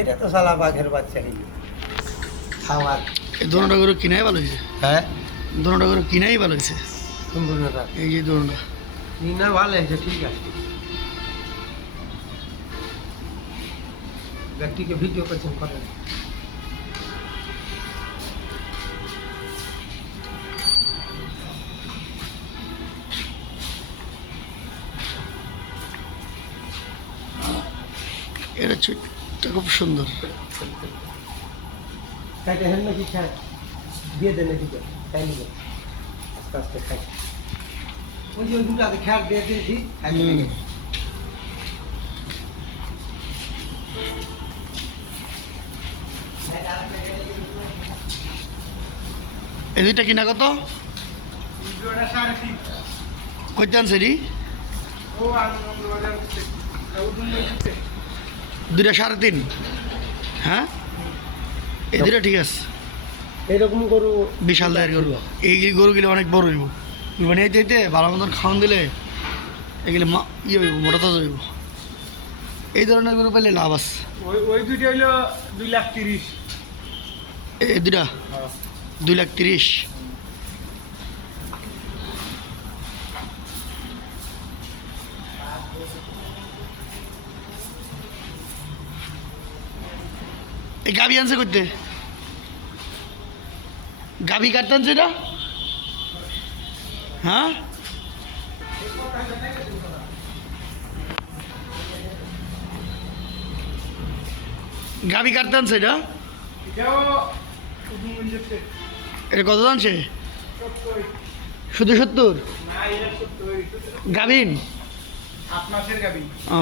এটা তো শালা বাঘের বাচ্চা খাওয়ার। এই দোনোটা গরু কিনাই ভালো হয়েছে। হ্যাঁ, দোনোটা গরু কিনাই ভালো হয়েছে। সম্পূর্ণটা এই যে দোনোটা না ভালো হয়েছে, ঠিক আছে। ব্যক্তিকে ভিডিও করছেন করেন। এটা ছোটটা খুব সুন্দর। খাইতে হেন নাকি খায় দিয়ে দেন নাকি খাই নিবে আস্তে আস্তে খাই। ওই যে দুটো আছে খেয়াল দিয়ে দিয়েছি এই দুইটা কিনা কত? কই জানছে রি? দুইটা 3.5। হ্যাঁ, এই দুইটা ঠিক আছে। এরকম গরু বিশাল দায়ের গরু। এই গরুগুলো অনেক বড় হইব। কুরবানি দিতে ভালো মতন খাওয়ান দিলে এগুলো ইয়ে হইব, মোটা তাজা হইব। এই ধরনের গরু পেলে লাভ আছে। ওই দুইটা হইলো 2,30,000। এই দুইটা 2,30,000। এই গাবি আনছে করতে, গাবি কাটতে আনছে এটা। হ্যাঁ, গাবি কাটতে আনছে এটা। এটা কত আনছে? শুধু 70 গাবিন। আপনার গাবি ও